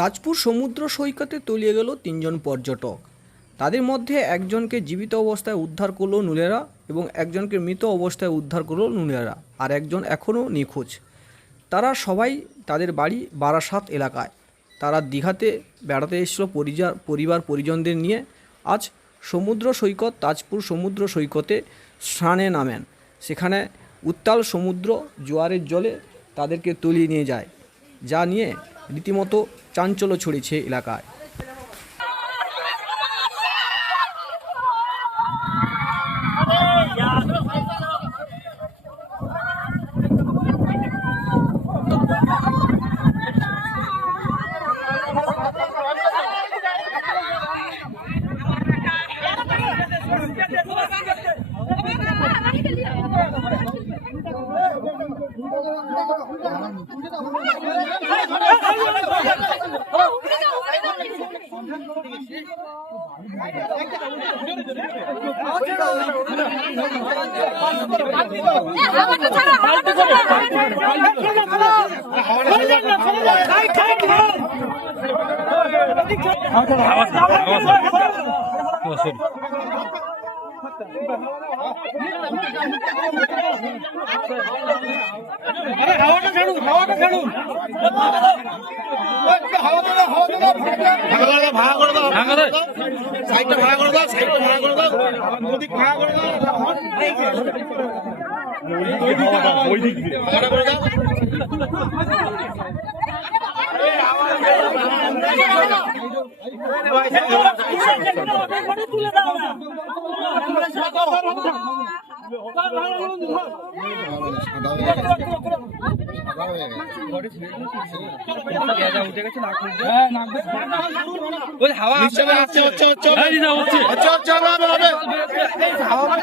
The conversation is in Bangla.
তাজপুর সমুদ্র সৈকতে তলিয়ে গেল তিনজন পর্যটক। তাদের মধ্যে একজনকে জীবিত অবস্থায় উদ্ধার করলো নুলেরা এবং একজনকে মৃত অবস্থায় উদ্ধার করলো নুলেরা, আর একজন এখনও নিখোঁজ। তারা সবাই তাদের বাড়ি বারাসাত এলাকায়। তারা দীঘাতে বেড়াতে এসেছিল পরিবার পরিজনদের নিয়ে। আজ সমুদ্র সৈকত তাজপুর সমুদ্র সৈকতে স্নানে নামেন। সেখানে উত্তাল সমুদ্র জোয়ারের জলে তাদেরকে তলিয়ে নিয়ে যায়, যা নিয়ে রীতিমতো চাঞ্চল্য ছড়িয়েছে এলাকায়। হাওয়া